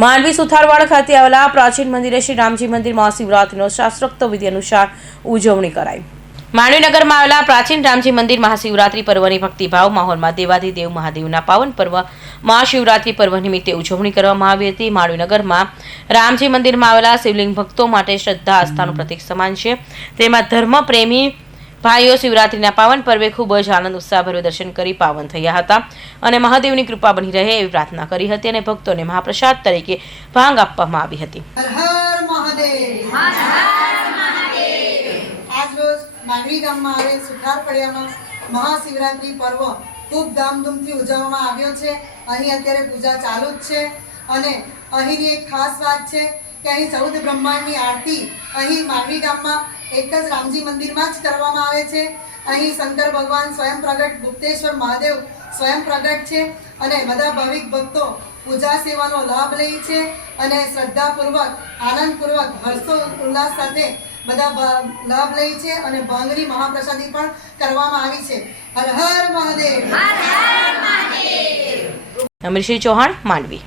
માંડવી સુથારવાડ ખાતે આવેલા પ્રાચીન મંદિરે શ્રી રામજી મંદિર મહાશિવરાત્રિનો શાસ્ત્રોક્ત વિધિ અનુસાર ઉજવણી કરાઈ. માંડવીનગરમાં આવેલા પ્રાચીન રામજી મંદિર મહાશિવરાત્રિ પર્વની ભક્તિભાવ માહોલમાં દેવાધિદેવ મહાદેવના પાવન પર્વ, મહાશિવરાત્રિ પર્વ નિમિત્તે ઉજવણી કરવામાં આવી હતી. માંડવીનગરમાં રામજી મંદિરમાં આવેલા શિવલિંગ ભક્તો માટે શ્રદ્ધા આસ્થાનું પ્રતીક સમાન છે. તેમાં ધર્મ પ્રેમી ભાઈઓ શિવરાત્રિના પાવન પર્વે ખૂબ જ આનંદ ઉત્સાહભર્યું દર્શન કરી પાવન થયા હતા અને મહાદેવની કૃપા બની રહે એવી પ્રાર્થના કરી હતી અને ભક્તોને મહાપ્રસાદ તરીકે ભાંગ આપવામાં આવી હતી. હર હર મહાદેવ. માંડવી ગામમાં આવેલ સુથાર ફળિયામાં મહાશિવરાત્રી પર્વ ખૂબ ધામધૂમથી ઉજવવામાં આવ્યો છે. અહીં અત્યારે પૂજા ચાલુ જ છે અને અહીંની એક ખાસ વાત છે કે અહીં ચૌદ બ્રહ્માંડની આરતી અહીં માંડવી ગામમાં એક જ રામજી મંદિરમાં જ કરવામાં આવે છે. અહીં શંકર ભગવાન સ્વયં પ્રગટ ગુપ્તેશ્વર મહાદેવ સ્વયં પ્રગટ છે અને બધા ભાવિક ભક્તો પૂજા સેવાનો લાભ લે છે અને શ્રદ્ધાપૂર્વક આનંદપૂર્વક હર્ષો ઉલ્લાસ સાથે બધા ભ- લાભ લે છે અને ભાંગરી મહાપ્રસાદી પણ કરવામાં આવી છે. હર હર મહાદેવ. અમીરસિંહ ચૌહાણ માંડવી.